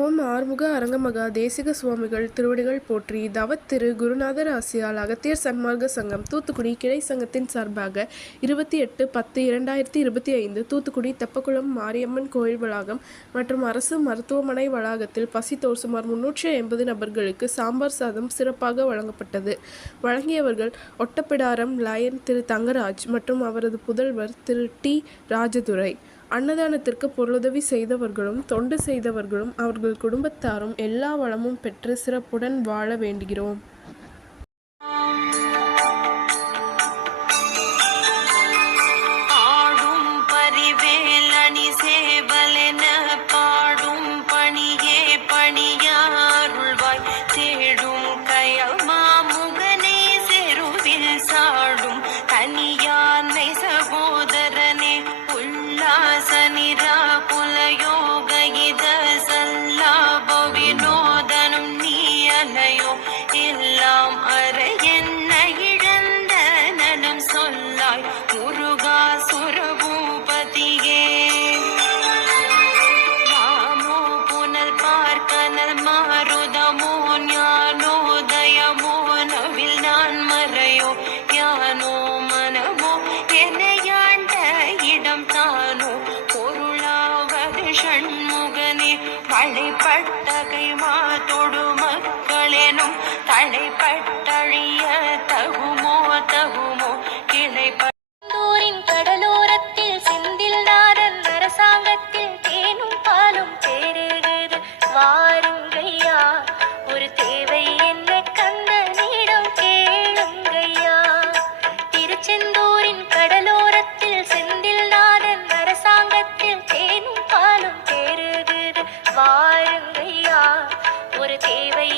ஓம் ஆறுமுக அரங்கமகா தேசிக சுவாமிகள் திருவடிகள் போற்றி. தவத்திரு குருநாதர் ஆசியால் அகத்தியர் சன்மார்க்க சங்கம் தூத்துக்குடி கிளை சங்கத்தின் சார்பாக 28/10/2025 தூத்துக்குடி தெப்பக்குளம் மாரியம்மன் கோயில் வளாகம் மற்றும் அரசு மருத்துவமனை வளாகத்தில் பசித்தோர் சுமார் 380 நபர்களுக்கு சாம்பார் சாதம் சிறப்பாக வழங்கப்பட்டது. வழங்கியவர்கள் ஒட்டப்பிடாரம் லயன் திரு தங்கராஜ் மற்றும் அவரது புதல்வர் திரு டி ராஜதுரை. அன்னதானத்திற்கு பொருளுதவி செய்தவர்களும் தொண்டு செய்தவர்களும் அவர்கள் குடும்பத்தாரும் எல்லா வளமும் பெற்று சிறப்புடன் வாழ வேண்டுகிறோம். தடைப்பட்டகை மாதொடு மக்களெனும் தடைப்பட்டழிய தகுமோ தகுமோ கிளைப்பூரின் கடலோரத்தில் செந்தில் நாதன் அரசாங்கத்தில் தேனும் பாலும் தேருகிறது. வாருங்கையா, ஒரு தேவை என்ன கந்தனிடம் கேளுங்கையா. திருச்செந்தூரின் கடலோரத்தில் செந்தில் நாதன் அரசாங்கத்தில் தேனும் பாலும் தேருகிறது. வாருங்கையா, ஒரு தேவை